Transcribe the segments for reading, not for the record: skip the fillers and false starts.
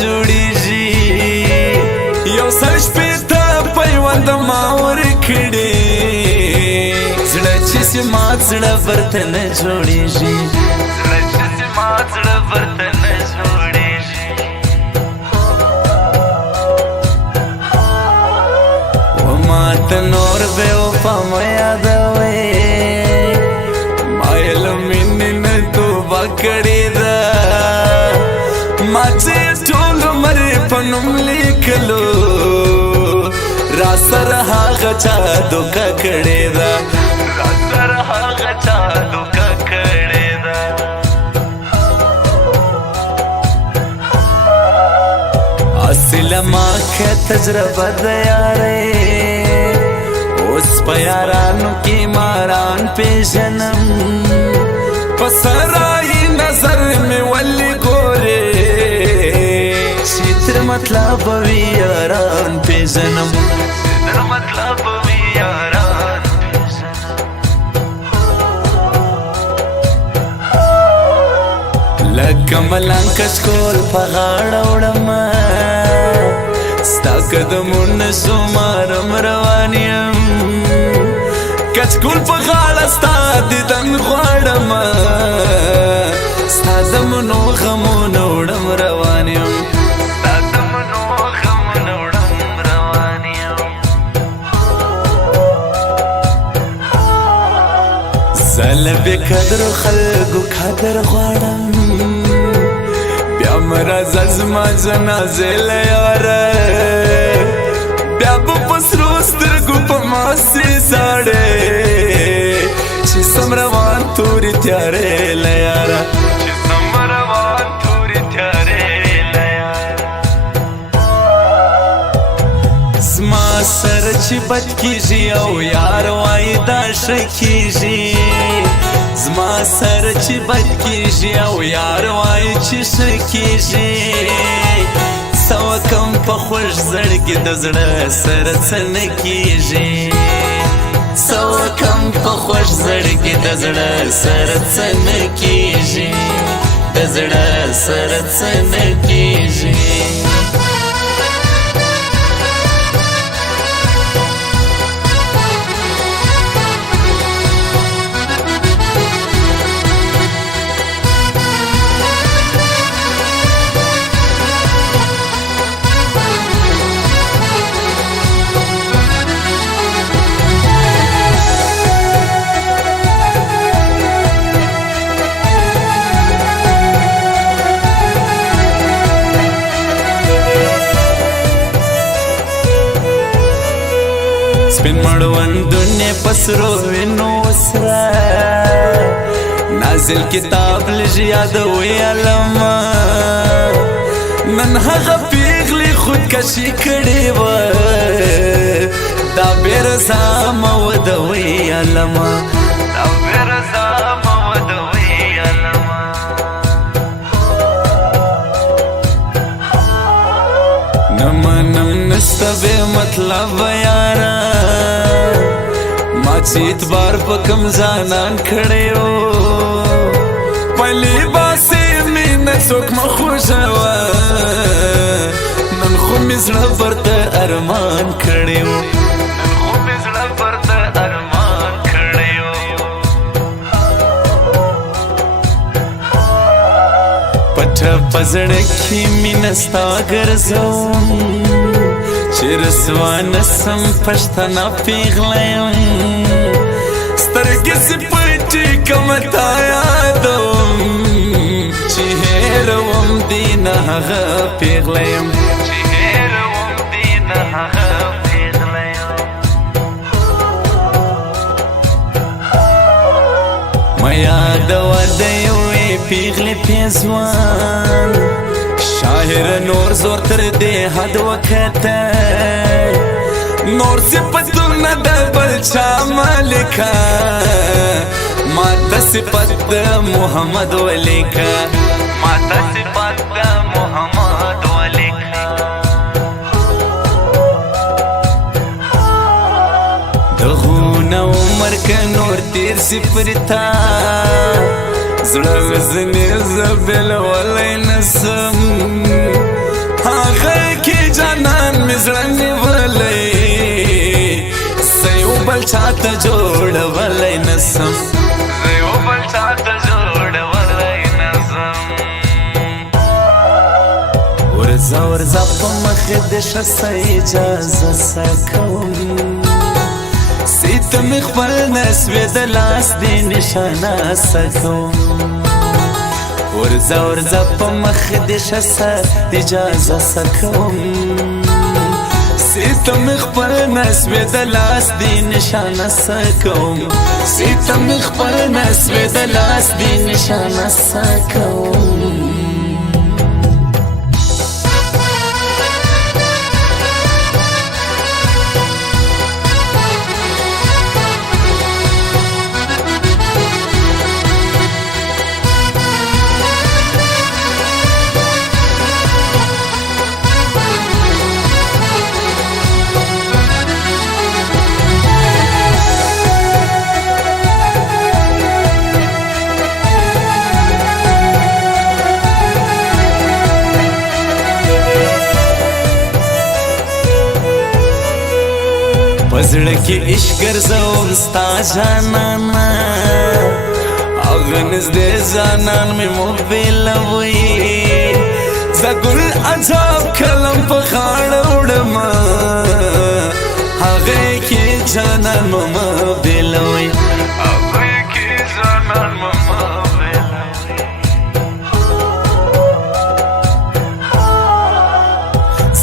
جوړیږي یو سل شپېته پیوند ما ورکړي زړه چې سي مات زړه ورته نه جوړیږي زړه چې سي مات زړه ورته نه جوړیږي و ماته نور بې وفا مه یادوئ ما یې له مینې نه توبه کړې ده ما چې ټول عمر په نوم لیکلو را سره هغه چا دوکه کړې ده را سره هغه چا دوکه کړې ده اصله ما که تجربه ده یارې اوس په یارانو کې ماران پېژنم په سرای نظر مې ولې ګورې چې تر مطلب وي یاران پېژنم تر مطلب وي یاران پېژنم لکه ملنګ کچکول په غاړه وړمه ستا قدمونه شمارم روان یم کچکول په غاړه ستا دیدن غواړم ستا د منو غمونه وړم روان یم ستا د منو غمونه وړم روان یم زه له بې قدرو خلکو قدر غواړم بیا مه راځه زما جنازې له یاره بیا به په سرو سترګو په ما سې ژاړې چې سم روان تورې تیارې له یاره چې سم روان تورې تیارې له یاره زما سره چې بد کېږي او یار وایي دا ښه کېږي زما سره چې بد کېږي او یار وایي چې ښه کېږي څه وکم په خوږ زړګي د زړه سره څه نه کېږي څه وکم په خوږ زړګي د زړه سره څه نه کېږي د زړه سره څه نه کېږي سپین مړوندونه پسرو وینو سره نازل کتاب لږ یادوي علما نن هغه پیغلې خودکشي کړې وه دا بې رضا مه ودوي علما دا بې رضا مه ودوي علما نه منم نسته بې مطلب یاره ما چې اعتبار په کم ځانان کړی و پلې باسې مینه څوک مه خوږوه نن خو مې زړه ورته ارمان کړی و نن خو مې زړه ورته ارمان کړی و پټه په زړه کې مینه ستا ګرځوم چې رسوا نسم پښتنه پیغله یم سترګې سې پټې کړم تا یادوم چې هېروم دې نه هغه پیغله یم چې هېروم دې نه هغه پیغله یم مه یادوه د یوې پیغلې پېزوان شاعر نور زور تر دې حد وکته نور صفتونه د بل چا ملکه ماته صفت د محمد ولیکه ماته صفت د محمد ولیکه دغونه عمر که نور تیر سی پرتا زړه مې ځینې زه بېلولی نسم هغه کې جانان مې زړه نیولی زه یو بل چاته جوړولی نسم زه یو بل چاته جوړولی نسم ورځه ورځه په مخې د شه څه اجازه څه کوم ته مې خپل نسوې د لاس دې نشانه څه کوم ورځه ورځه په مخې دې شه څه اجازه څه کوم ته مې خپل نسوې د لاس دې نشانه څه کوم ته مې خپل نسوې د لاس دې نشانه څه کوم پزړه کې عشق ګرځوم ستا جانانا هغه نږدې ځانان مې موبیلوي زه ګل عجب کلم په غاړه وړمه هغې کې جانان مه موبیلوي هغې کې جانان مه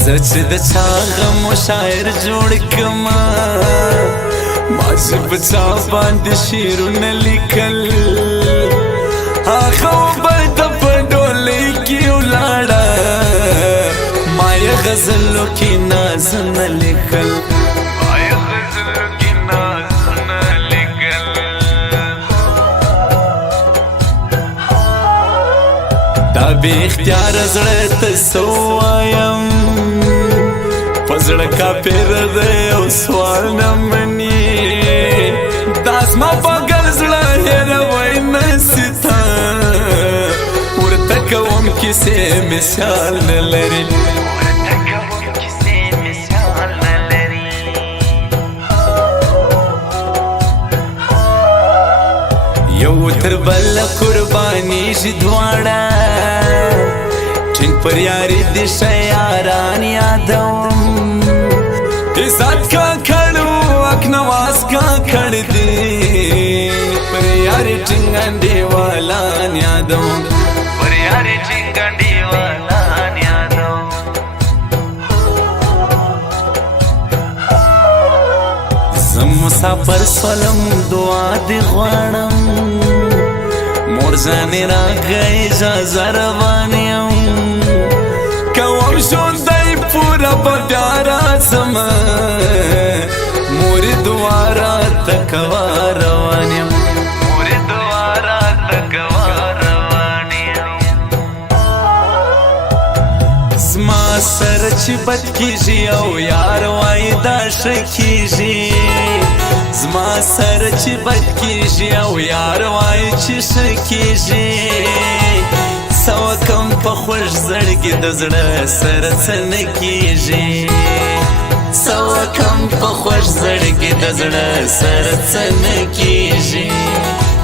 زه چې د چا غم و شاعر جوړ کما ما چې په چا باندې شعرونه لیکل هغه به د په ډولۍ کې ولاړه ما یې غزلو کې نازونه لیکل ما یې غزلو کې نازونه لیکل دا بې اختیاره زړه ته څه ووایم پزړه کافر دی او سوال نه مني دا زما پاگل زړه هېروی نسي تا ورته کوم کیسې مثال نه لري یو تر بل قربانیږي دواړه ټینګ پر یاري دې شه یاران یادوم عزت کا کړو اکنواز کا کړ دې پر یاري ټینګ انډیوالان یادوم پر یاري ټینګ انډیوالان یادوم زه مسافر سولم دعا دې غواړم مور ځانې راغی اجازه روان یم کوم ژوندی پوره به بیا راځم مورې دعا راته کوه روان یم مورې دعا راته کوه روان یم زما سره چې بد کېږي او یار وایي دا ښه کېږي زما سره چې بد کېږي او یار وایي چې ښه کېږي څه وکم په خوږ زړګي د زړه سره څه نه کېږي څه وکم په خوږ زړګي د زړه سره څه نه کېږي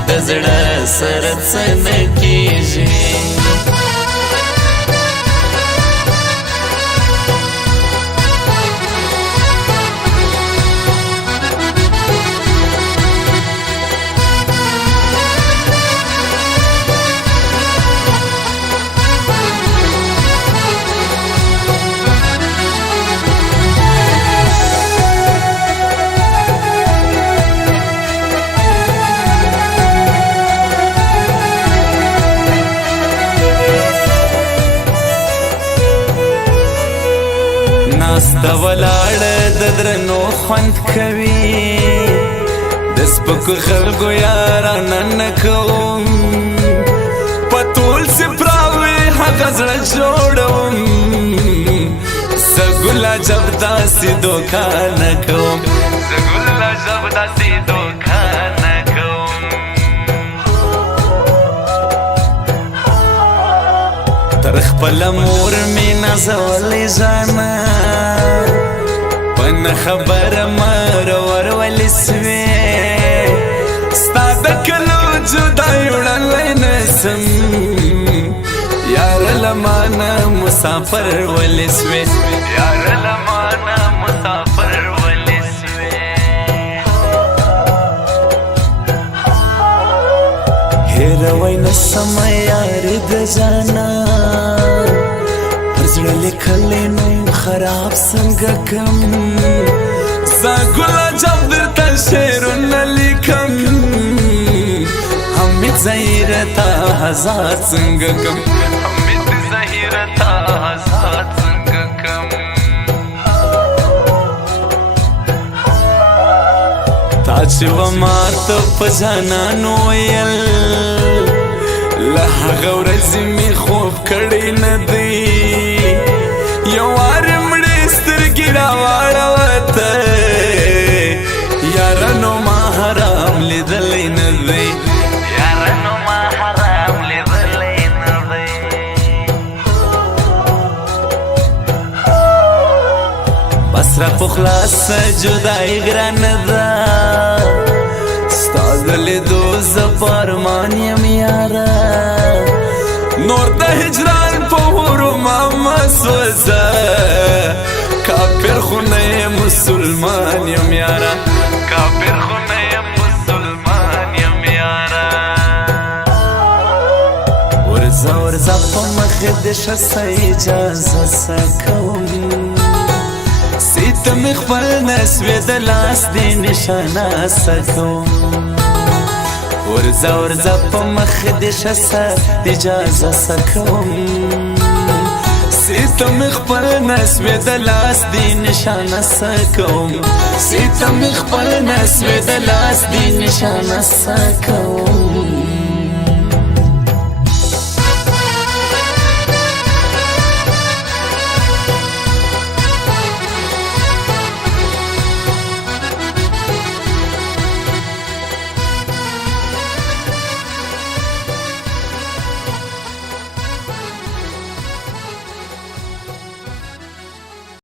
د زړه سره څه نه کېږي ناسته ولاړه د درنو خوند کوي د سپکو خلکو یارانه نه کوم په ټول سپراوي هغه زړه جوړوم زه ګل عجب داسې دوکه نه کوم زه ګل عجب داسې دوکه نه کوم تر خپل مور می نازولې ځانا پن خبر مر ورولې سوې ستا د کلو جدای وړلې نسم یار لمانه مسافر ولې سوې یار لمانه مسافر ولې سوې هیروي نسم یار د جانا زړه لیکلې نو خراب څنګه کم زګلا جب درته شعرونه لیکم حمید زهیرتا هزار څنګه کم حمید زهیرتا هزار څنګه کم تا چې وماته په جانانو ویل له هغه ورځې مې خوب کړی نه دی یو وار مړې سترګې راواړوته یارانو ما حرام لیدلی نه دی یارانو ما حرام لیدلی نه دی بس را په خلاصه جدایي ګرانه ده ستا د لیدو زه په ارمان یم یاره نور د هجران په حرما مه سوځه کافر خو نه یم مسلمان یم یاره کافر خو نه یم مسلمان یم یاره ورځه ورځه په مخې د شه څه اجازه څه کوم سیته مې خپل نسوې د لاس دې نشانه څه کوم ورځه ورځه په مخې د شه څه اجازه څه کوم سیته مې خپل نسوې د لاس دې نشانه څه کوم سیته مې خپل نسوې د لاس دې نشانه څه کوم